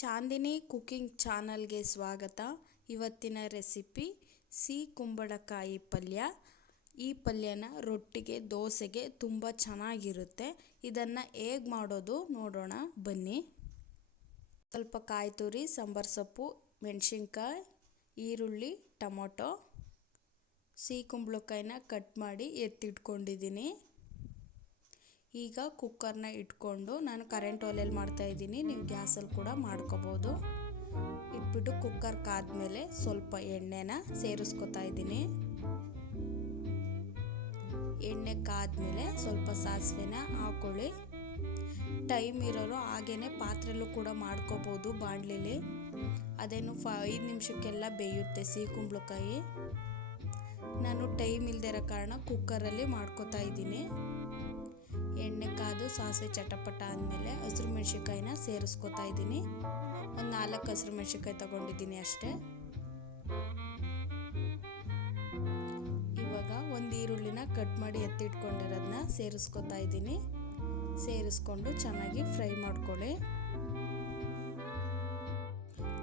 Chandni cooking ಚಾನಲ್ಗೆ ಸ್ವಾಗತ. ಇವತ್ತಿನ ರೆಸಿಪಿ ಸಿಹಿ ಕುಂಬಳಕಾಯಿ ಪಲ್ಯ. ಈ ಪಲ್ಯನ ರೊಟ್ಟಿಗೆ, ದೋಸೆಗೆ ತುಂಬ ಚೆನ್ನಾಗಿರುತ್ತೆ. ಇದನ್ನು ಹೇಗೆ ಮಾಡೋದು ನೋಡೋಣ ಬನ್ನಿ. ಸ್ವಲ್ಪ ಕಾಯಿ ತುರಿ, ಸಾಂಬಾರು ಸೊಪ್ಪು, ಮೆಣಸಿನ್ಕಾಯಿ, ಈರುಳ್ಳಿ, ಟೊಮೊಟೊ, ಸಿಹಿ ಕುಂಬಳಕಾಯಿನ ಕಟ್ ಮಾಡಿ ಎತ್ತಿಟ್ಕೊಂಡಿದ್ದೀನಿ. ಈಗ ಕುಕ್ಕರ್ನ ಇಟ್ಕೊಂಡು, ನಾನು ಕರೆಂಟ್ ಒಲೆಯಲ್ಲಿ ಮಾಡ್ತಾಯಿದ್ದೀನಿ, ನೀವು ಗ್ಯಾಸಲ್ಲಿ ಕೂಡ ಮಾಡ್ಕೋಬೋದು. ಇಟ್ಬಿಟ್ಟು ಕುಕ್ಕರ್ ಕಾದ್ಮೇಲೆ ಸ್ವಲ್ಪ ಎಣ್ಣೆನ ಸೇರಿಸ್ಕೊತಾ ಇದ್ದೀನಿ. ಎಣ್ಣೆ ಕಾದ್ಮೇಲೆ ಸ್ವಲ್ಪ ಸಾಸಿವೆನ ಹಾಕೊಳ್ಳಿ. ಟೈಮ್ ಇರೋರು ಹಾಗೇನೆ ಪಾತ್ರೆಯಲ್ಲೂ ಕೂಡ ಮಾಡ್ಕೋಬೋದು ಬಾಣಲಿಲಿ. ಅದೇನು 5 ನಿಮಿಷಕ್ಕೆಲ್ಲ ಬೇಯುತ್ತೆ ಸಿಹಿ ಕುಂಬಳಕಾಯಿ. ನಾನು ಟೈಮ್ ಇಲ್ಲದೆ ಇರೋ ಕಾರಣ ಕುಕ್ಕರಲ್ಲಿ ಮಾಡ್ಕೋತಾ ಇದ್ದೀನಿ. ಎಣ್ಣೆ ಕಾದು ಸಾಸಿವೆ ಚಟಪಟ ಆದಮೇಲೆ ಹಸಿರು ಮೆಣಸಿನ್ಕಾಯಿನ ಸೇರಿಸ್ಕೊತಾ ಇದ್ದೀನಿ. ಒಂದು 4 ಹಸಿರು ಮೆಣಸಿನ್ಕಾಯಿ ತಗೊಂಡಿದ್ದೀನಿ ಅಷ್ಟೇ. ಇವಾಗ ಒಂದು ಈರುಳ್ಳಿನ ಕಟ್ ಮಾಡಿ ಎತ್ತಿಟ್ಕೊಂಡಿರೋದನ್ನ ಸೇರಿಸ್ಕೊತಾ ಇದ್ದೀನಿ. ಸೇರಿಸ್ಕೊಂಡು ಚೆನ್ನಾಗಿ ಫ್ರೈ ಮಾಡ್ಕೊಳ್ಳಿ.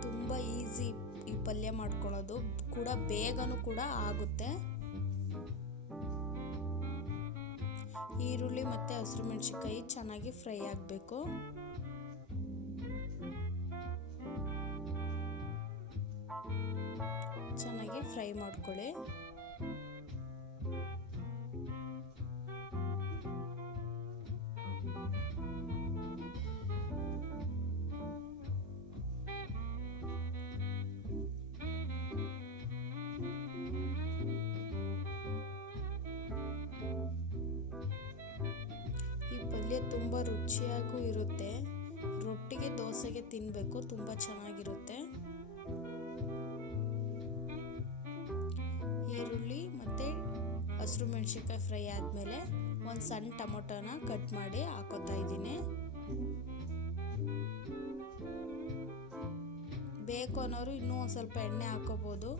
ತುಂಬ ಈಸಿ ಈ ಪಲ್ಯ ಮಾಡ್ಕೊಳ್ಳೋದು ಕೂಡ, ಬೇಗನೂ ಕೂಡ ಆಗುತ್ತೆ. ಈರುಳ್ಳಿ ಮತ್ತು ಹಸಿರು ಮೆಣಸಿನ್ಕಾಯಿ ಚೆನ್ನಾಗಿ ಫ್ರೈ ಆಗಬೇಕು. ಚೆನ್ನಾಗಿ ಫ್ರೈ ಮಾಡ್ಕೊಳ್ಳಿ. ಪಲ್ಯ ತುಂಬ ರುಚಿಯಾಗೂ ಇರುತ್ತೆ. ರೊಟ್ಟಿಗೆ, ದೋಸೆಗೆ ತಿನ್ನಬೇಕು, ತುಂಬ ಚೆನ್ನಾಗಿರುತ್ತೆ. ಈರುಳ್ಳಿ ಮತ್ತು ಹಸಿರು ಮೆಣಸಿನ್ಕಾಯಿ ಫ್ರೈ ಆದಮೇಲೆ ಒಂದು ಸಣ್ಣ ಟೊಮೊಟೊನ ಕಟ್ ಮಾಡಿ ಹಾಕೋತಾ ಇದ್ದೀನಿ. ಬೇಕು ಅನ್ನೋರು ಇನ್ನೂ ಒಂದು ಸ್ವಲ್ಪ ಎಣ್ಣೆ ಹಾಕೋಬೋದು.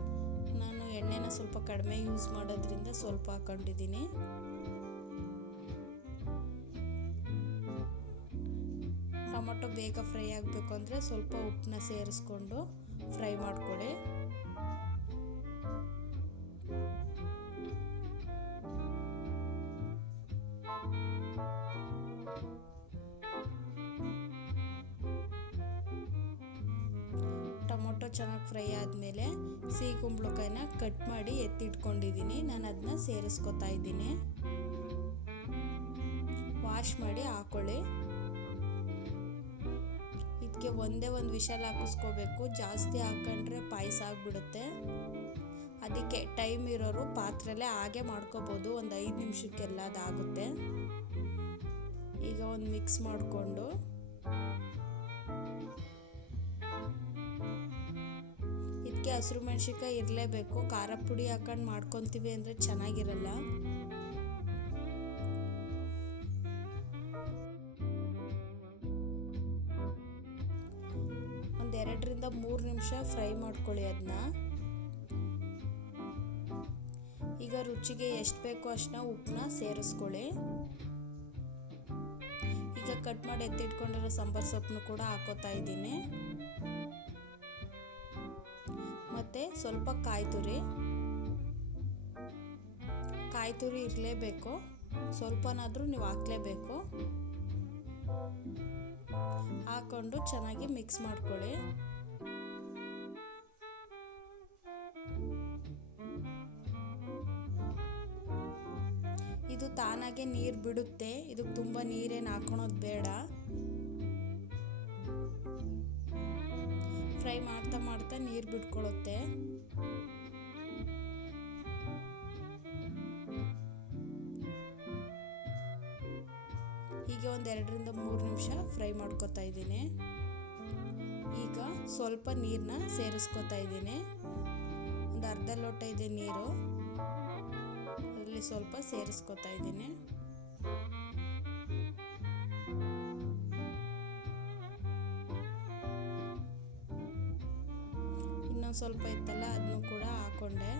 ನಾನು ಎಣ್ಣೆನ ಸ್ವಲ್ಪ ಕಡಿಮೆ ಯೂಸ್ ಮಾಡೋದ್ರಿಂದ ಸ್ವಲ್ಪ ಹಾಕೊಂಡಿದ್ದೀನಿ. ಟೊಮೊಟೊ ಬೇಗ ಫ್ರೈ ಆಗಬೇಕು ಅಂದರೆ ಸ್ವಲ್ಪ ಉಪ್ಪನ್ನ ಸೇರಿಸ್ಕೊಂಡು ಫ್ರೈ ಮಾಡ್ಕೊಳ್ಳಿ. ಟೊಮೊಟೊ ಚೆನ್ನಾಗಿ ಫ್ರೈ ಆದಮೇಲೆ ಸಿಹಿ ಕುಂಬಳಕಾಯಿನ ಕಟ್ ಮಾಡಿ ಎತ್ತಿಟ್ಕೊಂಡಿದ್ದೀನಿ. ನಾನು ಅದನ್ನ ಸೇರಿಸ್ಕೊತಾ ಇದ್ದೀನಿ. ವಾಶ್ ಮಾಡಿ ಹಾಕೊಳ್ಳಿ. ಇದಕ್ಕೆ ಒಂದೇ ಒಂದು ವಿಷಲ್ ಹಾಕಿಸ್ಕೋಬೇಕು. ಜಾಸ್ತಿ ಹಾಕೊಂಡ್ರೆ ಪಾಯಸ ಆಗಿಬಿಡುತ್ತೆ. ಅದಕ್ಕೆ ಟೈಮ್ ಇರೋರು ಪಾತ್ರೆಯಲ್ಲೇ ಹಾಗೆ ಮಾಡ್ಕೋಬೋದು. ಒಂದು 5 ನಿಮಿಷಕ್ಕೆಲ್ಲ ಅದಾಗುತ್ತೆ. ಈಗ ಒಂದು ಮಿಕ್ಸ್ ಮಾಡಿಕೊಂಡು ಇದಕ್ಕೆ ಹಸಿರು ಮೆಣಸಿನ್ಕಾಯಿ ಇರಲೇಬೇಕು. ಖಾರ ಪುಡಿ ಹಾಕೊಂಡು ಮಾಡ್ಕೊತೀವಿ ಅಂದರೆ ಚೆನ್ನಾಗಿರಲ್ಲ. ಒಂದು 2ರಿಂದ 3 ನಿಮಿಷ ಫ್ರೈ ಮಾಡ್ಕೊಳ್ಳಿ ಅದನ್ನ. ಈಗ ರುಚಿಗೆ ಎಷ್ಟು ಬೇಕೋ ಅಷ್ಟನ್ನ ಉಪ್ಪನ್ನ ಸೇರಿಸ್ಕೊಳ್ಳಿ. ಈಗ ಕಟ್ ಮಾಡಿ ಎತ್ತಿಟ್ಕೊಂಡಿರೋ ಸಾಂಬಾರು ಸೊಪ್ಪನ್ನು ಕೂಡ ಹಾಕೋತಾ ಇದ್ದೀನಿ. ಮತ್ತು ಸ್ವಲ್ಪ ಕಾಯಿ ತುರಿ ಇರಲೇಬೇಕು. ಸ್ವಲ್ಪನಾದರೂ ನೀವು ಹಾಕಲೇಬೇಕು. ಹಾಕೊಂಡು ಚೆನ್ನಾಗಿ ಮಿಕ್ಸ್ ಮಾಡ್ಕೊಳ್ಳಿ. ಇದು ತಾನಾಗೆ ನೀರು ಬಿಡುತ್ತೆ. ಇದಕ್ಕೆ ತುಂಬ ನೀರೇನು ಹಾಕೊಳೋದು ಬೇಡ. ಫ್ರೈ ಮಾಡ್ತಾ ಮಾಡ್ತಾ ನೀರು ಬಿಟ್ಕೊಳ್ಳುತ್ತೆ. ಹೀಗೆ ಒಂದು 2ರಿಂದ 3 ನಿಮಿಷ ಫ್ರೈ ಮಾಡ್ಕೊತಾ ಇದ್ದೀನಿ. ಈಗ ಸ್ವಲ್ಪ ನೀರನ್ನ ಸೇರಿಸ್ಕೊತಾ ಇದ್ದೀನಿ. ಒಂದು ಅರ್ಧ ಲೋಟ ಇದೆ ನೀರು, ಅದರಲ್ಲಿ ಸ್ವಲ್ಪ ಸೇರಿಸ್ಕೊತಾ ಇದ್ದೀನಿ. ಇನ್ನೊಂದು ಸ್ವಲ್ಪ ಇತ್ತಲ್ಲ, ಅದನ್ನು ಕೂಡ ಹಾಕೊಂಡೆ.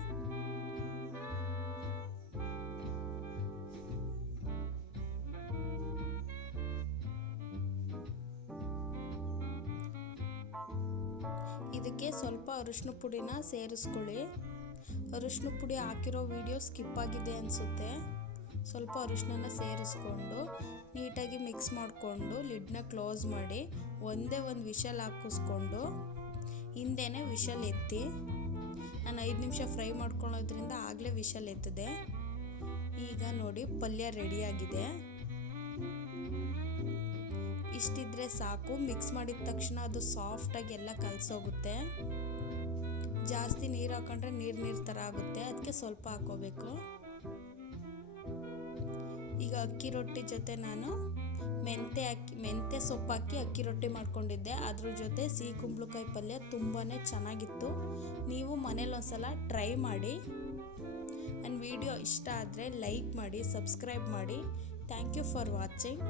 ಇದಕ್ಕೆ ಸ್ವಲ್ಪ ಅರಿಶಿನ ಪುಡಿನ ಸೇರಿಸ್ಕೊಳ್ಳಿ. ಅರಿಶಿನ ಪುಡಿ ಹಾಕಿರೋ ವಿಡಿಯೋ ಸ್ಕಿಪ್ ಆಗಿದೆ ಅನಿಸುತ್ತೆ. ಸ್ವಲ್ಪ ಅರಿಶಿನ ಸೇರಿಸ್ಕೊಂಡು ನೀಟಾಗಿ ಮಿಕ್ಸ್ ಮಾಡಿಕೊಂಡು ಲಿಡ್ನ ಕ್ಲೋಸ್ ಮಾಡಿ ಒಂದೇ ಒಂದು ವಿಷಲ್ ಹಾಕಿಸ್ಕೊಂಡು ಹಿಂದೆನೇ ವಿಷಲ್ ಎತ್ತಿ. ನಾನು 5 ನಿಮಿಷ ಫ್ರೈ ಮಾಡ್ಕೊಳ್ಳೋದ್ರಿಂದ ಆಗಲೇ ವಿಷಲ್ ಎತ್ತದೆ. ಈಗ ನೋಡಿ ಪಲ್ಯ ರೆಡಿಯಾಗಿದೆ. ಇಷ್ಟಿದ್ರೆ ಸಾಕು. ಮಿಕ್ಸ್ ಮಾಡಿದ ತಕ್ಷಣ ಅದು ಸಾಫ್ಟಾಗಿ ಎಲ್ಲ ಕಲಸೋಗುತ್ತೆ. ಜಾಸ್ತಿ ನೀರು ಹಾಕೊಂಡ್ರೆ ನೀರು ಥರ ಆಗುತ್ತೆ, ಅದಕ್ಕೆ ಸ್ವಲ್ಪ ಹಾಕೋಬೇಕು. ಈಗ ಅಕ್ಕಿ ರೊಟ್ಟಿ ಜೊತೆ ನಾನು ಮೆಂತ್ಯ ಸೊಪ್ಪು ಹಾಕಿ ಅಕ್ಕಿ ರೊಟ್ಟಿ ಮಾಡ್ಕೊಂಡಿದ್ದೆ. ಅದ್ರ ಜೊತೆ ಸಿಹಿ ಕುಂಬಳಕಾಯಿ ಪಲ್ಯ ತುಂಬಾ ಚೆನ್ನಾಗಿತ್ತು. ನೀವು ಮನೇಲಿ ಒಂದ್ಸಲ ಟ್ರೈ ಮಾಡಿ. ನನ್ನ ವಿಡಿಯೋ ಇಷ್ಟ ಆದರೆ ಲೈಕ್ ಮಾಡಿ, ಸಬ್ಸ್ಕ್ರೈಬ್ ಮಾಡಿ. Thank you for watching.